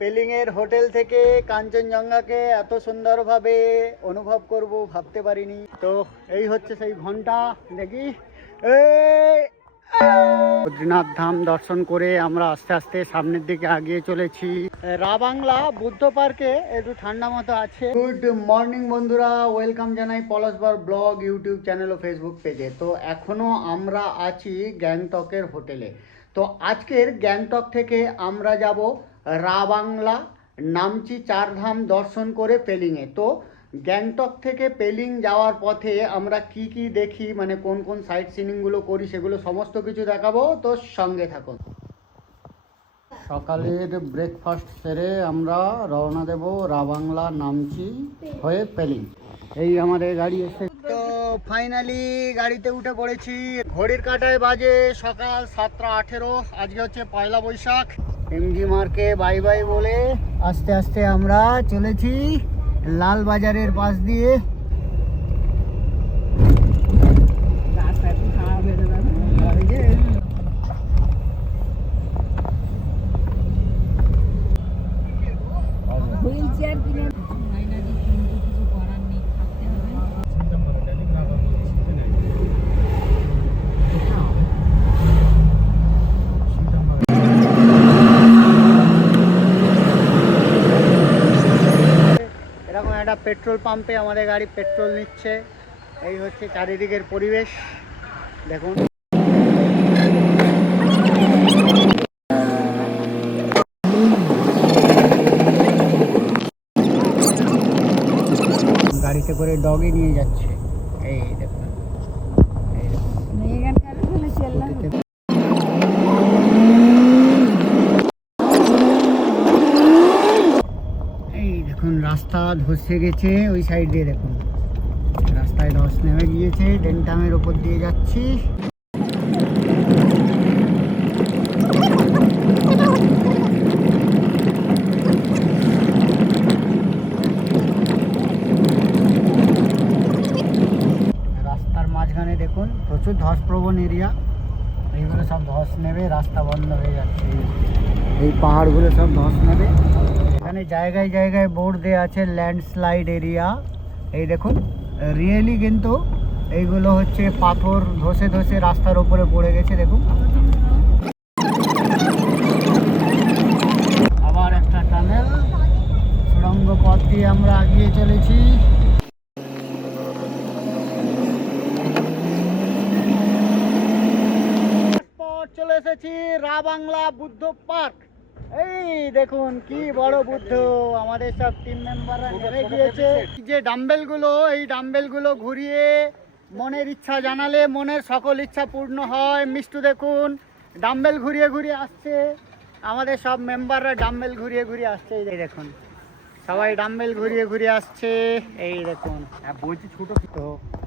পেলিংয়ের hotel থেকে কাঞ্চনজঙ্ঘাকে এত সুন্দরভাবে অনুভব করব ভাবতে পারিনি। তো এই হচ্ছে সেই ঘণ্টা, দেখি। বদ্রীনাথ ধাম দর্শন করে আমরা আস্তে আস্তে সামনের দিকে আগিয়ে চলেছি। রাবাংলা বুদ্ধ পার্কে একটু ঠান্ডা মতো আছে। গুড মর্নিং বন্ধুরা, ওয়েলকাম জানাই পলাশবার ব্লগ, ইউটিউব চ্যানেল ও ফেসবুক পেজে। তো এখনও আমরা আছি গ্যাংটকের হোটেলে। তো আজকের গ্যাংটক থেকে আমরা যাব রাবাংলা নামচি চারধাম দর্শন করে পেলিংয়ে। তো গ্যাংটক থেকে পেলিং যাওয়ার পথে আমরা কি কি দেখি মানে কোন কোন সাইট সিনিংগুলো করি, সেগুলো সমস্ত কিছু দেখাবো, তো সঙ্গে থাকুন। সকালের ব্রেকফাস্ট সেরে আমরা রওনা দেব রাবাংলা নামচি হয়ে পেলিং। এই আমাদের গাড়ি এসে তো ফাইনালি গাড়িতে উঠে পড়েছি। ঘড়ির কাটায় বাজে সকাল সাতটা আঠেরো, আজকে হচ্ছে পয়লা বৈশাখ। এমজি মার্কে বাই বাই বলে আস্তে আস্তে আমরা চলেছি লাল বাজারের পাশ দিয়ে হুইল চেয়ার কিনে মাইনা দিয়ে কিন্তু কিছু করার নেই থাকতে হবে এরকম একটা পেট্রোল পাম্পে আমাদের গাড়ি পেট্রোল নিচ্ছে। এই হচ্ছে চারিদিকের পরিবেশ। দেখুন। গাড়িতে করে ডগে নিয়ে যাচ্ছে এই দেখুন এই দেখুন। এখানকার ওখানে চললাম এই দেখুন রাস্তা ধসে গেছে, ওই সাইড দিয়ে দেখুন। রাস্তায় ধস নেমে গিয়েছে ডেন্টামের ওপর দিয়ে যাচ্ছি। রাস্তার মাঝখানে দেখুন, প্রচুর ধসপ্রবণ এরিয়া এইগুলো সব ধস নেবে, রাস্তা বন্ধ হয়ে যাচ্ছে। এই- পাহাড়গুলো সব ধস নেবে। এখানে জায়গায় জায়গায় বোর্ড দেওয়া আছে ল্যান্ডস্লাইড এরিয়া এই দেখুন রিয়েলি কিন্তু এইগুলো হচ্ছে পাথর ধসে ধসে রাস্তার উপরে পড়ে গেছে, দেখুন। আবার একটা টানেল সুড়ঙ্গ পথ দিয়ে আমরা এগিয়ে চলেছি। চলে এসেছি রাবাংলা বুদ্ধ পার্ক। এই দেখুন কি বড় বুদ্ধ। আমাদের সব টিম মেম্বাররা নেমে গিয়েছে। যে ডাম্বেলগুলো এই ডাম্বেলগুলো ঘুরিয়ে মনের ইচ্ছা জানালে মনের সকল ইচ্ছা পূর্ণ হয়। মিষ্টু দেখুন ডাম্বেল ঘুরিয়ে ঘুরিয়ে আসছে। আমাদের সব মেম্বাররা ডাম্বেল ঘুরিয়ে ঘুরিয়ে আসছে। এই দেখুন সবাই ডাম্বেল ঘুরিয়ে ঘুরিয়ে আসছে। এই দেখুন বলছি ছোট তো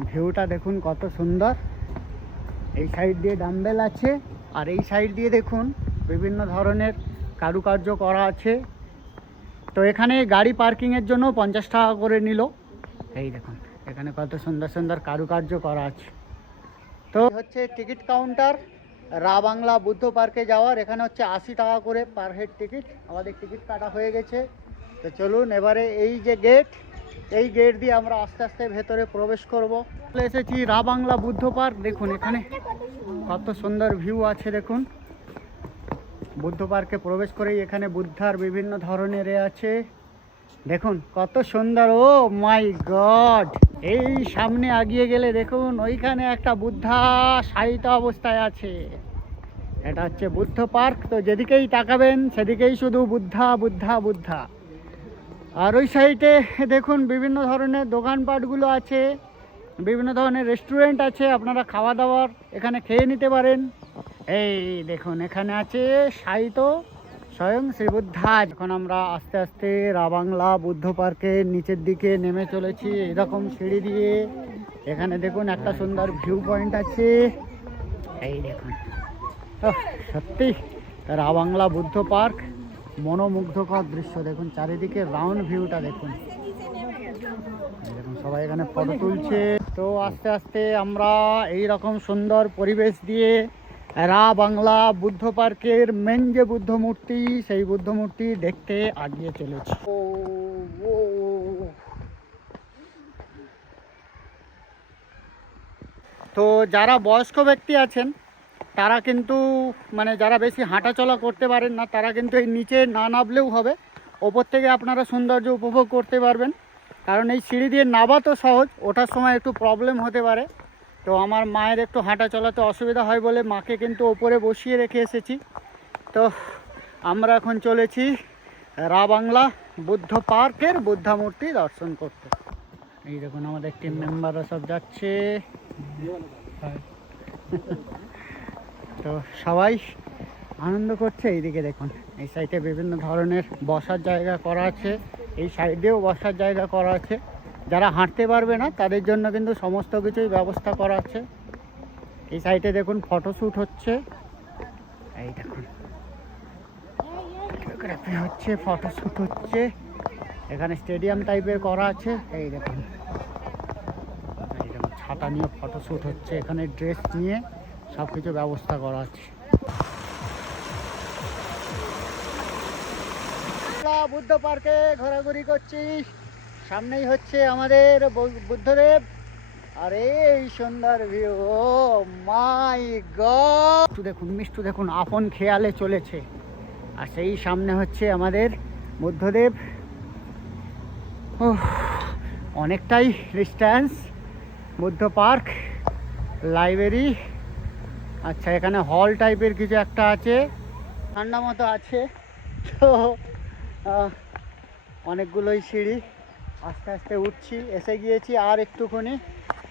ভিউটা দেখুন কত সুন্দর। এই সাইড দিয়ে ডাম্বেল আছে। আর এই সাইড দিয়ে দেখুন বিভিন্ন ধরনের কারুকার্য করা আছে। তো এখানে গাড়ি পার্কিংয়ের জন্য পঞ্চাশ টাকা করে নিল। এই দেখুন, এখানে কত সুন্দর সুন্দর কারুকার্য করা আছে। তো হচ্ছে টিকিট কাউন্টার রা বাংলা বুদ্ধ পার্কে যাওয়ার। এখানে হচ্ছে আশি টাকা করে পার হেড টিকিট আমাদের টিকিট কাটা হয়ে গেছে। তো চলুন, এবারে এই যে গেট এই গেট দিয়ে আমরা আস্তে আস্তে ভেতরে প্রবেশ করব। এসেছি রা বাংলা বুদ্ধ পার্ক দেখুন এখানে কত সুন্দর ভিউ আছে, দেখুন। বুদ্ধ পার্কে প্রবেশ করেই এখানে বুদ্ধার বিভিন্ন ধরনের আছে। দেখুন, কত সুন্দর। Oh my god! এই সামনে আগিয়ে গেলে দেখুন, ওইখানে একটা বুদ্ধা শায়িত অবস্থায় আছে। এটা হচ্ছে বুদ্ধ পার্ক। তো যেদিকেই তাকাবেন, সেদিকেই শুধু বুদ্ধা বুদ্ধা বুদ্ধা। আর ওই সাইডে দেখুন, বিভিন্ন ধরনের দোকানপাটগুলো আছে। বিভিন্ন ধরনের রেস্টুরেন্ট আছে, আপনারা খাওয়া দাওয়ার এখানে খেয়ে নিতে পারেন। এই দেখুন, এখানে আছে সাহিত্য স্বয়ং শ্রী বুদ্ধা এখন আমরা আস্তে আস্তে রাবাংলা বুদ্ধ পার্কের নিচের দিকে নেমে চলেছি, এরকম সিঁড়ি দিয়ে। এখানে দেখুন, একটা সুন্দর ভিউ পয়েন্ট আছে। এই দেখুন। সত্যি, রাবাংলা বুদ্ধ পার্ক, মনোমুগ্ধকর দৃশ্য। দেখুন, চারিদিকে রাউন্ড ভিউটা দেখুন। দেখুন, সবাই এখানে ফটো তুলছে। তো আস্তে আস্তে আমরা এই রকম সুন্দর পরিবেশ দিয়ে রা বাংলা বুদ্ধ পার্কের মেন যে বুদ্ধ মূর্তি সেই বুদ্ধ মূর্তি দেখতে আগিয়ে চলেছে। ও তো যারা বয়স্ক ব্যক্তি আছেন তারা কিন্তু মানে যারা বেশি হাঁটাচলা করতে পারেন না তারা কিন্তু এই নিচে না নামলেও হবে। ওপর থেকে আপনারা সৌন্দর্য উপভোগ করতে পারবেন। কারণ এই সিঁড়ি দিয়ে নাবা তো সহজ ওঠার সময় একটু প্রবলেম হতে পারে। তো আমার মায়ের একটু হাঁটা চলাতে অসুবিধা হয় বলে মাকে কিন্তু ওপরে বসিয়ে রেখে এসেছি। তো আমরা এখন চলেছি রা বাংলা বুদ্ধ পার্কের বুদ্ধা মূর্তি দর্শন করতে। এই দেখুন আমাদের টিম মেম্বাররা সব যাচ্ছে। তো সবাই আনন্দ করছে এইদিকে দেখুন। এই সাইডে বিভিন্ন ধরনের বসার জায়গা করা আছে, এই সাইডেও বসার জায়গা করা আছে। যারা হাঁটতে পারবে না, তাদের জন্য কিন্তু সমস্ত কিছুই ব্যবস্থা করা আছে। এই সাইডে দেখুন ফটোশ্যুট হচ্ছে। এই দেখুন। ফটোগ্রাফি হচ্ছে ফটোশ্যুট হচ্ছে। এখানে স্টেডিয়াম টাইপের করা আছে। এই দেখুন। ছাতা নিয়ে ফটোশ্যুট হচ্ছে। এখানে ড্রেস নিয়ে সব কিছু ব্যবস্থা করা আছে। বুদ্ধ পার্কে ঘোরাঘুরি করছি। সামনেই হচ্ছে আমাদের বুদ্ধদেব। আর এই সুন্দর ভিউ ও মাই গড দেখুন মিষ্টু দেখুন আপন খেয়ালে চলেছে। আর সেই সামনে হচ্ছে আমাদের বুদ্ধদেব। উফ, অনেকটাই ডিস্ট্যান্স বুদ্ধ পার্ক লাইব্রেরি আচ্ছা এখানে হল টাইপের কিছু একটা আছে। ঠান্ডা মতো আছে। তো অনেকগুলোই সিঁড়ি। আস্তে আস্তে উঠছি, এসে গিয়েছি আর একটুখানি।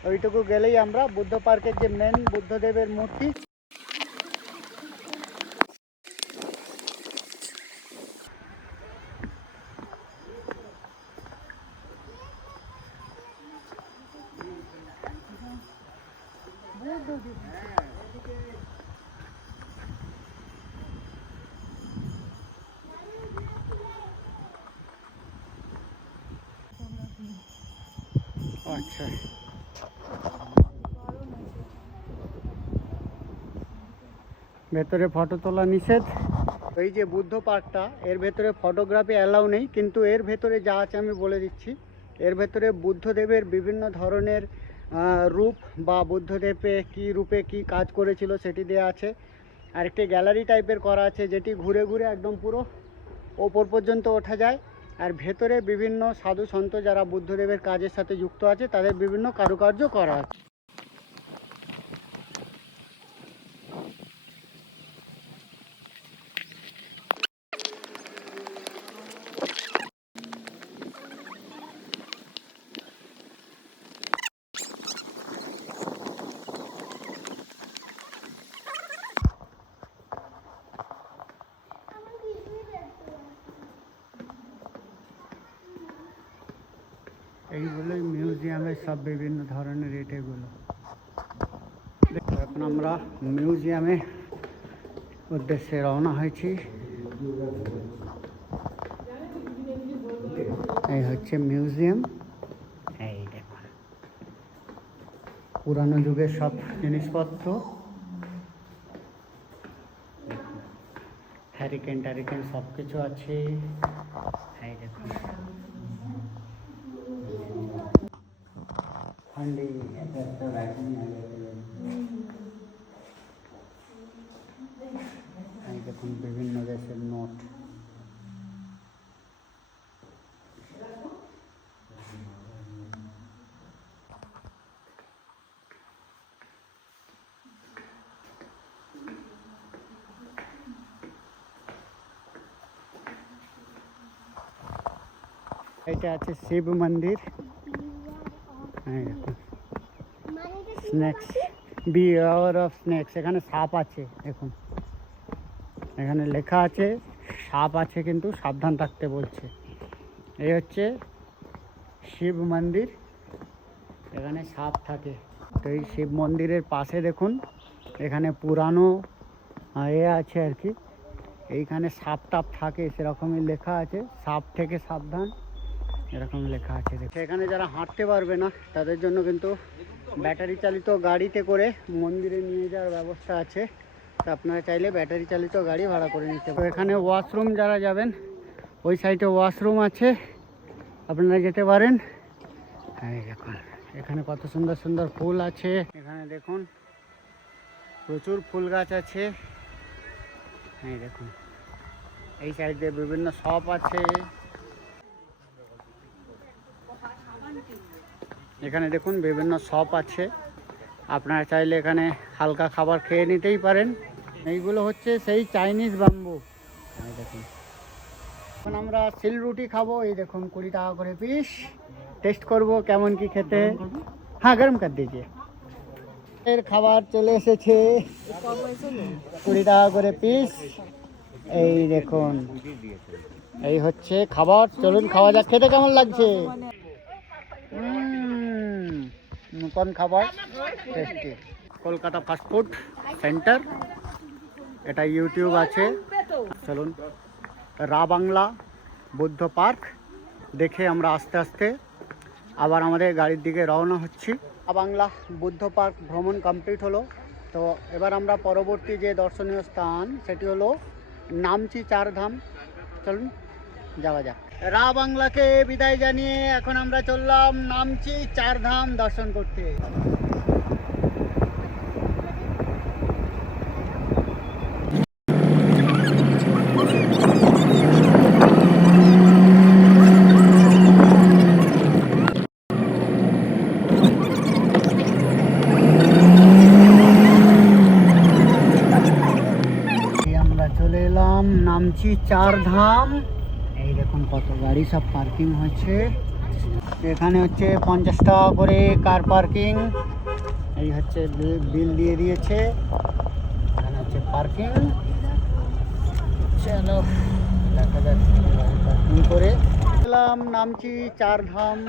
ওইটুকু গেলেই আমরা বুদ্ধ পার্কের যে মেন বুদ্ধদেবের মূর্তি আচ্ছা। ভেতরে ফটো তোলা নিষেধ। এই যে বুদ্ধ পার্কটা, এর ভেতরে ফটোগ্রাফি অ্যালাউ নেই, কিন্তু এর ভেতরে যা আছে আমি বলে দিচ্ছি। এর ভেতরে বুদ্ধদেবের বিভিন্ন ধরনের রূপ বা বুদ্ধদেবে কি রূপে কি কাজ করেছিল সেটি দেওয়া আছে। আর একটি গ্যালারি টাইপের করা আছে, যেটি ঘুরে ঘুরে একদম পুরো ওপর পর্যন্ত ওঠা যায়। আর ভেতরে বিভিন্ন সাধু সন্ত যারা বুদ্ধদেবের কাজের সাথে যুক্ত আছে, তাদের বিভিন্ন কারুকার্য করা আছে। সব বিভিন্ন ধরনের এগুলো। এখন আমরা মিউজিয়ামে উদ্দেশ্যে রওনা হয়েছি। এই হচ্ছে মিউজিয়াম এই পুরানো যুগের সব জিনিসপত্র। হ্যারিকেন ট্যারিকেন সব কিছু আছে এই দেখুন হান্ডি এই দেখুন বিভিন্ন দেশের নোট এটা আছে শিব মন্দির স্ন্যাক্স বিওয়ার অফ স্ন্যাক্স এখানে সাপ আছে দেখুন। এখানে লেখা আছে সাপ আছে কিন্তু সাবধান থাকতে বলছে। এই হচ্ছে শিব মন্দির। এখানে সাপ থাকে। তো এই শিব মন্দিরের পাশে দেখুন এখানে পুরানো এ আছে আর কি। এইখানে সাপ টাপ থাকে সেরকমই লেখা আছে। সাপ থেকে সাবধান। এরকম লেখা আছে। সেখানে যারা হাঁটতে পারবে না, তাদের জন্য কিন্তু ব্যাটারি চালিত গাড়িতে করে মন্দিরে নিয়ে যাওয়ার ব্যবস্থা আছে। তা আপনারা চাইলে ব্যাটারি চালিত গাড়ি ভাড়া করে নিতে পারেন। এখানে ওয়াশরুম যারা যাবেন, ওই সাইডে ওয়াশরুম আছে। আপনারা যেতে পারেন। হ্যাঁ দেখুন, এখানে কত সুন্দর সুন্দর ফুল আছে। এখানে দেখুন, প্রচুর ফুল গাছ আছে। এই দেখুন, এই সাইডে বিভিন্ন শপ আছে। এখানে দেখুন বিভিন্ন শপ আছে। আপনারা চাইলে এখানে হালকা খাবার খেয়ে নিতেই পারেন। এইগুলো হচ্ছে সেই চাইনিজ বাম্বু দেখুন। এখন আমরা সিল রুটি খাব। এই দেখুন কুড়ি টাকা করে পিস টেস্ট করব কেমন কি খেতে। হ্যাঁ গরম কর দিজিয়ে এর খাবার চলে এসেছে। কুড়ি টাকা করে পিস এই দেখুন। এই হচ্ছে খাবার। চলুন খাওয়া যাক। খেতে কেমন লাগছে? নতুন খাবার tasty Kolkata fast food centre এটা ইউটিউব আছে। চলুন, রা বাংলা বুদ্ধ পার্ক, দেখে আমরা আস্তে আস্তে আবার আমাদের গাড়ির দিকে রওনা হচ্ছি। বাংলা বুদ্ধ পার্ক ভ্রমণ কমপ্লিট হলো। তো এবার আমরা পরবর্তী যে দর্শনীয় স্থান, সেটি হলো নামচি চারধাম। চলুন যাওয়া যাক। রা বাংলাকে বিদায় জানিয়ে এখন আমরা চললাম নামচি চারধাম দর্শন করতে। চলে এলাম নামচি চার ধাম কত গাড়ি সব পার্কিং হচ্ছে। এখানে হচ্ছে পঞ্চাশ টাকা করে কার পার্কিং এই হচ্ছে বিল- দিয়ে দিয়েছে। এখানে হচ্ছে পার্কিং চলো, দেখা পার্কিং করে। এলাম নামচি চার ধাম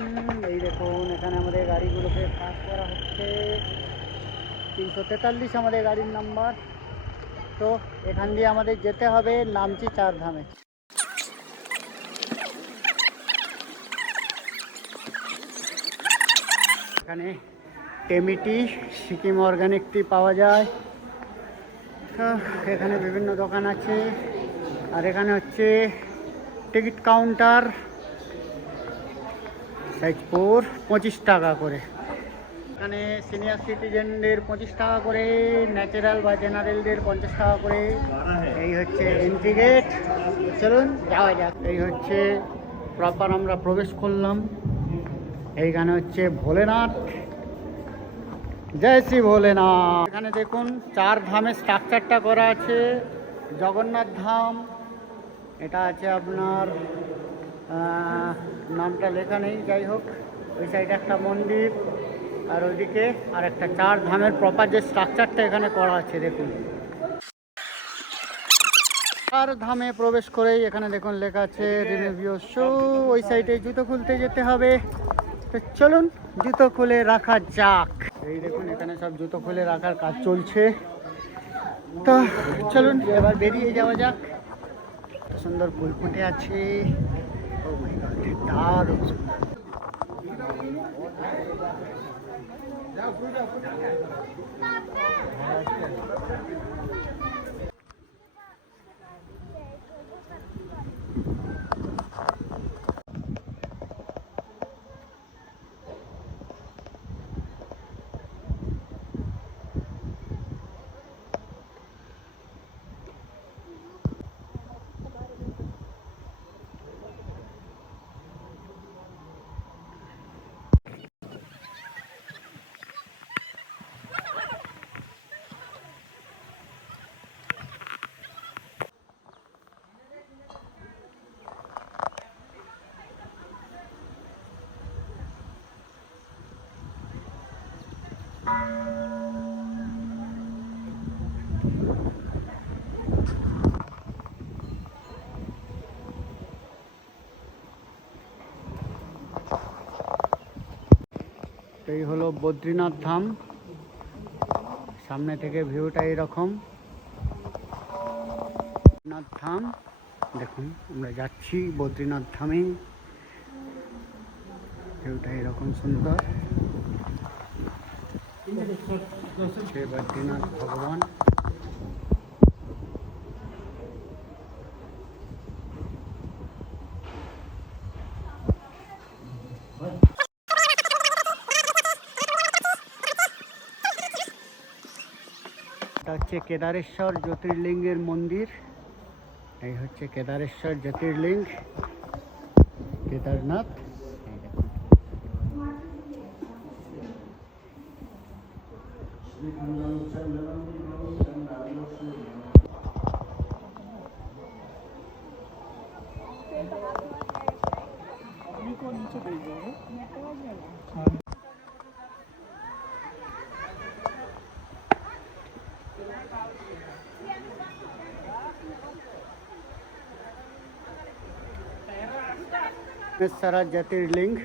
এই দেখুন, এখানে আমাদের গাড়িগুলোকে পাস করা হচ্ছে। তিনশো তেতাল্লিশ আমাদের গাড়ির নাম্বার তো এখান দিয়ে আমাদের যেতে হবে নামচি চার এখানে টেমিটি, সিকিম অর্গানিক টি পাওয়া যায়। এখানে বিভিন্ন দোকান আছে। আর এখানে হচ্ছে টিকিট কাউন্টার সাইজপুর পঁচিশ টাকা করে। এখানে সিনিয়র সিটিজেনদের পঁচিশ টাকা করে, ন্যাচারাল বা জেনারেলদের পঞ্চাশ টাকা করে। এই হচ্ছে এন্ট্রি গেট চলুন, যাওয়া যাক। এই হচ্ছে প্রপার আমরা প্রবেশ করলাম। এইখানে হচ্ছে ভোলেনাথ। জয় শ্রী ভোলেনাথ। এখানে দেখুন, চার ধামের স্ট্রাকচারটা করা আছে। জগন্নাথ ধাম, এটা আছে আপনার নামটা লেখা নেই, যাই হোক, ওই সাইডে একটা মন্দির, আর ওইদিকে আর একটা চার ধামের প্রপার যে স্ট্রাকচারটা এখানে করা আছে, দেখুন। চার ধামে প্রবেশ করেই এখানে দেখুন লেখা আছে রিভিউ শো ওই সাইডে জুতো খুলতে যেতে হবে। তো চলুন জুতো খুলে রাখা যাক। এই দেখুন এখানে সব জুতো খুলে রাখার কাজ চলছে। তো চলুন এবার বেরিয়ে যাওয়া যাক। সুন্দর ফুল ফুটে আছে। ও মাই গড দারুণ। সুন্দর তো এই হলো বদ্রীনাথ ধাম। সামনে থেকে ভিউটা এরকম বদ্রীনাথ ধাম দেখুন আমরা যাচ্ছি বদ্রীনাথ ধামে। ভিউটা এরকম সুন্দর। সে বদ্রীনাথ ভগবান এটা হচ্ছে কেদারেশ্বর জ্যোতির্লিঙ্গের মন্দির। এই হচ্ছে কেদারেশ্বর জ্যোতির্লিঙ্গ। কেদারনাথ। এই দেখুন। সারা জ্যোতির্লিঙ্গ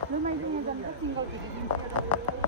তো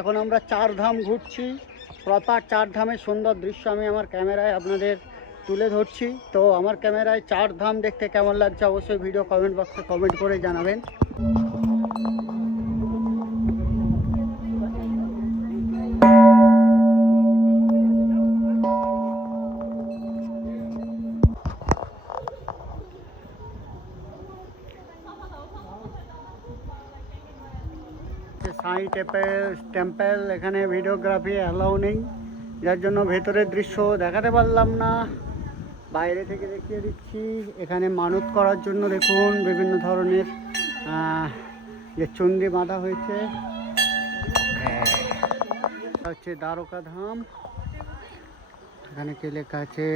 এখন আমরা চার ধাম ঘুরছি। প্রপার চার ধামের সুন্দর দৃশ্য আমি আমার ক্যামেরায় আপনাদের তুলে ধরছি। তো আমার ক্যামেরায় চার ধাম দেখতে কেমন লাগছে অবশ্যই ভিডিও কমেন্ট বক্সে কমেন্ট করে জানাবেন। সাই টেম্পেল টেম্পেল, এখানে ভিডিওগ্রাফি অ্যালাউ নেই। যার জন্য ভেতরের দৃশ্য দেখাতে পারলাম না। বাইরে থেকে দেখিয়ে দিচ্ছি। এখানে মানত করার জন্য দেখুন বিভিন্ন ধরনের যে চণ্ডী বাঁধা হয়েছে। হচ্ছে দ্বারকা ধাম। এখানে কি লেখা আছে?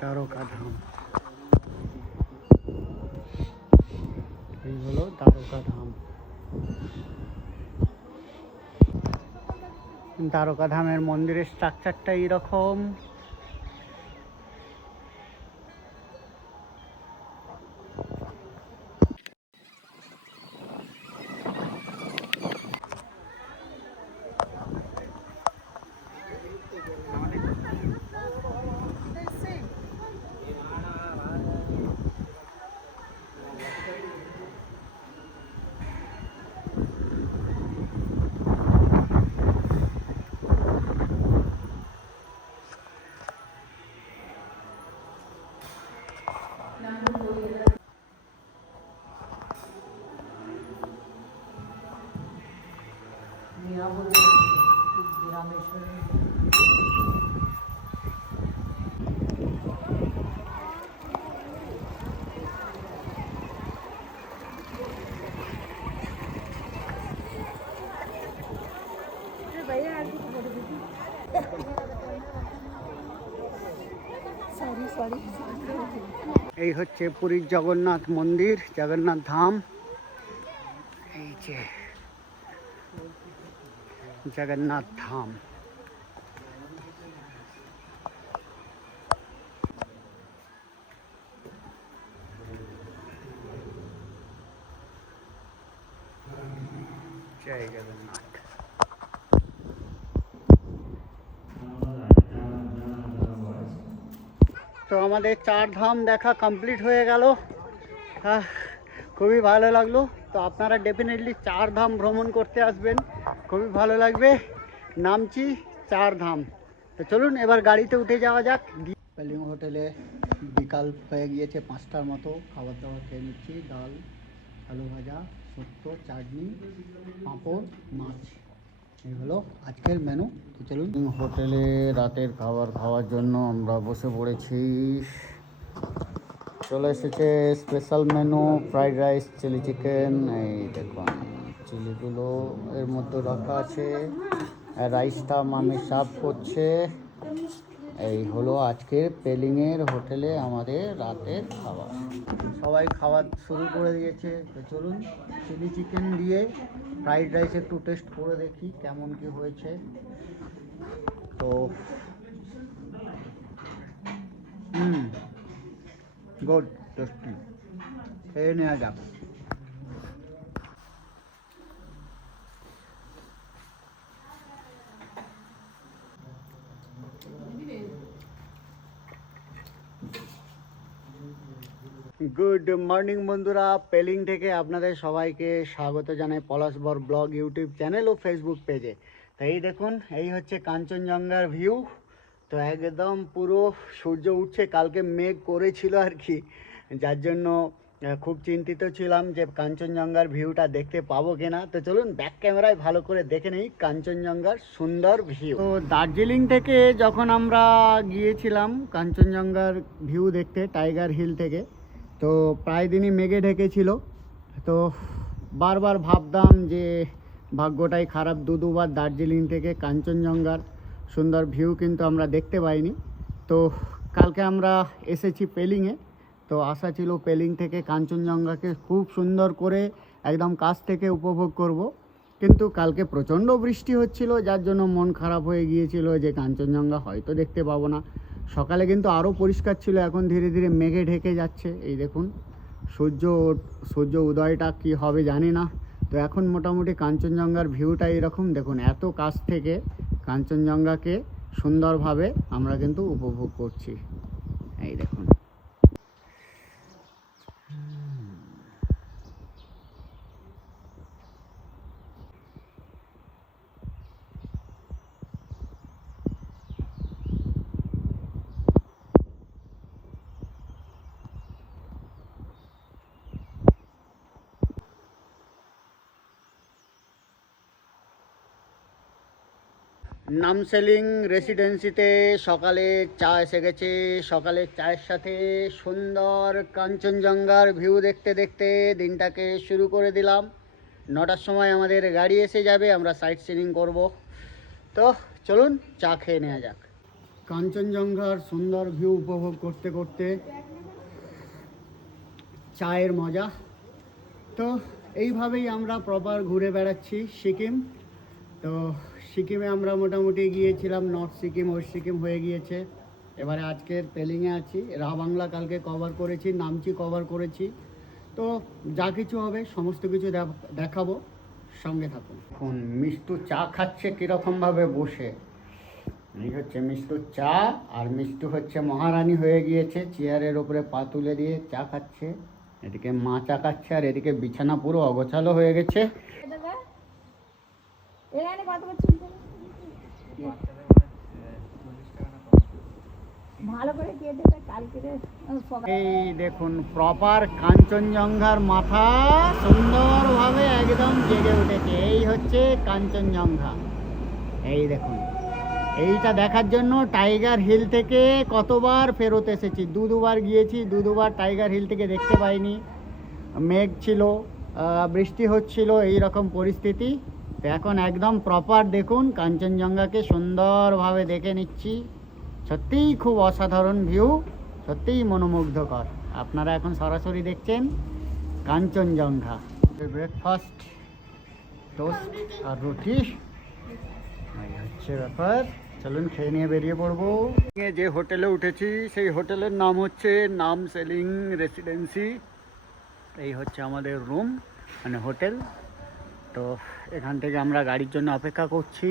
দ্বারকা ধাম। এই হলো দ্বারকা ধাম। দ্বারকা ধামের মন্দিরের স্ট্রাকচারটা এইরকম। এই হচ্ছে পুরীর জগন্নাথ মন্দির জগন্নাথ ধাম। এই যে জগন্নাথ ধাম জয় জগন্নাথ তো আমাদের চার ধাম দেখা কমপ্লিট হয়ে গেল। খুবই ভালো লাগল। তো আপনারা ডেফিনেটলি চার ধাম ভ্রমণ করতে আসবেন। খুবই ভালো লাগবে। নামছি চার ধাম। তো চলুন, এবার গাড়িতে উঠে যাওয়া যাক। পেলিং হোটেলে বিকাল হয়ে গিয়েছে পাঁচটার মতো। খাবার দাবার খেয়ে নিচ্ছি, ডাল, আলু ভাজা শুক্তো চাটনি, পাঁপড়, মাছ। এই হলো আজকের মেনু তো চলুন। হোটেলে রাতের খাবার খাওয়ার জন্য আমরা বসে পড়েছি। চলে এসেছে special menu fried rice chilli chicken এই দেখুন চিলিগুলো এর মধ্যে রাখা আছে। রাইসটা মামি সার্ভ করছে। এই হলো আজকের পেলিংয়ের হোটেলে আমাদের রাতের খাবার। সবাই খাবার শুরু করে দিয়েছে। তো চলুন, চিলি চিকেন দিয়ে ফ্রাইড রাইস একটু টেস্ট করে দেখি কেমন কি হয়েছে। তো, হুম গুড টেস্টি খেয়ে নেওয়া যাক। গুড মর্নিং বন্ধুরা। পেলিং থেকে আপনাদের সবাইকে স্বাগত জানাই পলাশবর ব্লগ ইউটিউব চ্যানেল ও ফেসবুক পেজে তো এই দেখুন, এই হচ্ছে কাঞ্চনজঙ্ঘার ভিউ তো একদম পুরো সূর্য উঠছে, কালকে মেঘ করেছিল আর কি। যার জন্য খুব চিন্তিত ছিলাম যে কাঞ্চনজঙ্ঘার ভিউটা দেখতে পাবো কিনা। তো চলুন ব্যাক ক্যামেরায় ভালো করে দেখে নেই কাঞ্চনজঙ্ঘার সুন্দর ভিউ তো দার্জিলিং থেকে যখন আমরা গিয়েছিলাম কাঞ্চনজঙ্ঘার ভিউ দেখতে টাইগার হিল থেকে তো প্রায় দিনই মেঘে ঢেকেছিল। তো বারবার ভাবতাম যে ভাগ্যটাই খারাপ দু দুবার দার্জিলিং থেকে কাঞ্চনজঙ্ঘার সুন্দর ভিউ কিন্তু আমরা দেখতে পাইনি। তো কালকে আমরা এসেছি পেলিংয়ে। তো আশা ছিল পেলিং থেকে কাঞ্চনজঙ্ঘাকে খুব সুন্দর করে একদম কাছ থেকে উপভোগ করব। কিন্তু কালকে প্রচণ্ড বৃষ্টি হচ্ছিল, যার জন্য মন খারাপ হয়ে গিয়েছিল যে কাঞ্চনজঙ্ঘা হয়তো দেখতে পাবো না। সকালে কিন্তু আরও পরিষ্কার ছিল, এখন ধীরে ধীরে মেঘে ঢেকে যাচ্ছে। এই দেখুন, সূর্য সূর্য উদয়টা কি হবে জানি না। তো এখন মোটামুটি কাঞ্চনজঙ্ঘার ভিউটা এরকম। দেখুন, এত কাছ থেকে কাঞ্চনজঙ্ঘাকে সুন্দরভাবে আমরা কিন্তু উপভোগ করছি। এই দেখুন। নামসেলিং রেসিডেন্সিতে সকালে চা এসে গেছে। সকালে চায়ের সাথে সুন্দর কাঞ্চনজঙ্ঘার ভিউ দেখতে দেখতে দিনটাকে শুরু করে দিলাম। নটার সময় আমাদের গাড়ি এসে যাবে, আমরা সাইট সিনিং করব। তো চলুন, চা খেয়ে নেওয়া যাক। কাঞ্চনজঙ্ঘার সুন্দর ভিউ উপভোগ করতে করতে চায়ের মজা। তো এইভাবেই আমরা প্রপার ঘুরে বেড়াচ্ছি সিকিম। তো সিকিমে আমরা মোটামুটি গিয়েছিলাম নর্থ সিকিম ওয়েস্ট সিকিম হয়ে গিয়েছে। এবারে আজকের পেলিংয়ে আছি। রা বাংলা কালকে কভার করেছি, নামচি কভার করেছি। তো যা কিছু হবে, সমস্ত কিছু দেখ- দেখাবো। সঙ্গে থাকুন। এখন মিষ্টু চা খাচ্ছে কীরকমভাবে বসে। এই হচ্ছে মিষ্টু চা, আর মিষ্টু হচ্ছে মহারানী হয়ে গিয়েছে। চেয়ারের ওপরে পা তুলে দিয়ে চা খাচ্ছে। এদিকে মা চা খাচ্ছে, আর এদিকে বিছানা পুরো অগোছালো হয়ে গেছে। এখানে কত এই দেখুন প্রপার কাঞ্চনজঙ্ঘার মাথা সুন্দরভাবে একদম জেগে উঠেছে। এই হচ্ছে কাঞ্চনজঙ্ঘা। এই দেখুন, এইটা দেখার জন্য টাইগার হিল থেকে কতবার ফেরত এসেছি। দু দুবার গিয়েছি, দু দুবার টাইগার হিল থেকে দেখতে পাইনি। মেঘ ছিল বৃষ্টি হচ্ছিল এই রকম পরিস্থিতি। তো এখন একদম প্রপার দেখুন, কাঞ্চনজঙ্ঘাকে সুন্দরভাবে দেখে নিচ্ছি। সত্যিই খুব অসাধারণ ভিউ সত্যিই মনোমুগ্ধকর। আপনারা এখন সরাসরি দেখছেন কাঞ্চনজঙ্ঘা। ব্রেকফাস্ট টোস্ট আর রুটি। হচ্ছে ব্যাপার। চলুন খেয়ে নিয়ে বেরিয়ে পড়ব। যে হোটেলে উঠেছি, সেই হোটেলের নাম হচ্ছে নাম সেলিং রেসিডেন্সি। এই হচ্ছে আমাদের রুম মানে হোটেল। তো এখান থেকে আমরা গাড়ির জন্য অপেক্ষা করছি।